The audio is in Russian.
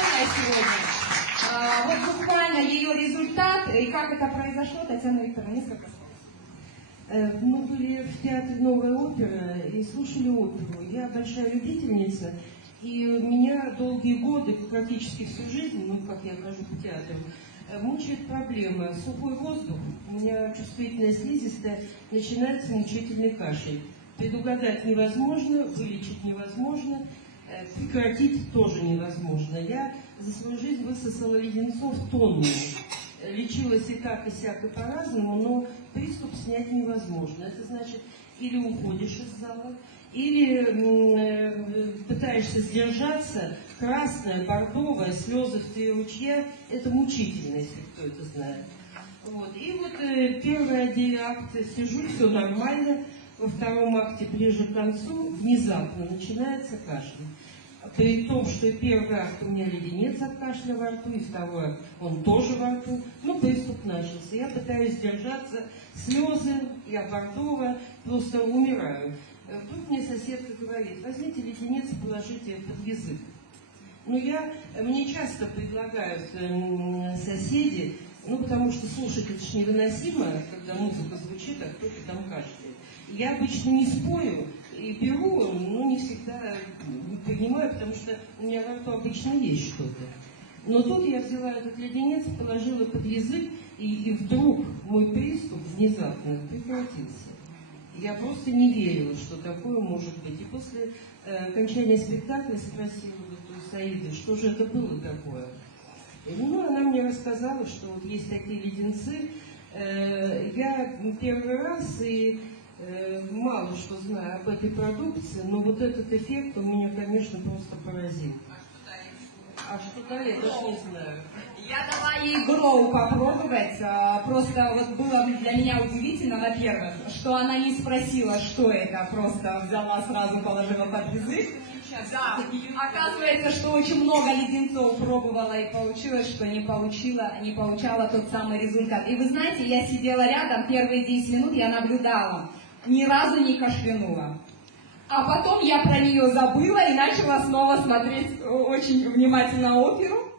уникальная сегодня. Вот буквально ее результат и как это произошло, Татьяна Викторовна, несколько слов. Мы были в театре «Новая опера» и слушали оперу. Я большая любительница, и меня долгие годы, практически всю жизнь, ну, как я хожу по театру, мучает проблема. Сухой воздух, у меня чувствительная слизистая, начинается мучительный кашель. Предугадать невозможно, вылечить невозможно, прекратить тоже невозможно. Я за свою жизнь высосала леденцов тонну. Лечилась и так, и сяк, и по-разному, но приступ снять невозможно. Это значит, или уходишь из зала, или пытаешься сдержаться. Красная, бордовая, слезы в 3 ручья – это мучительно, если кто это знает. Вот. И вот первые 1 акт сижу, все нормально. Во 2-м акте, ближе к концу, внезапно начинается кашель. При том, что и 1-й акт у меня леденец от кашля во рту, и 2-й акт он тоже во рту, ну, приступ начался. Я пытаюсь сдержаться, слезы, я бордовая, просто умираю. Тут мне соседка говорит: возьмите леденец и положите под язык. Ну, мне часто предлагают соседи, ну, потому что слушать это ж невыносимо, когда музыка звучит, а кто-то там кашляет. Я обычно не спорю и беру, но не всегда понимаю, потому что у меня во рту обычно есть что-то. Но тут я взяла этот леденец, положила под язык, и вдруг мой приступ внезапно прекратился. Я просто не верила, что такое может быть. И после окончания спектакля спросила у Саиды, что же это было такое. Ну, она мне рассказала, что вот есть такие леденцы. Я 1-й раз и мало что знаю об этой продукции, но вот этот эффект у меня, конечно, просто поразил. А что далее, я даже не знаю. Я дала ей Гроу попробовать. Просто вот было для меня удивительно, во-первых, что она не спросила, что это, просто взяла, сразу положила под язык. Да, оказывается, что очень много леденцов пробовала и получилось, что не получала тот самый результат. И вы знаете, я сидела рядом, первые 10 минут я наблюдала, ни разу не кашлянула. А потом я про нее забыла и начала снова смотреть очень внимательно оперу.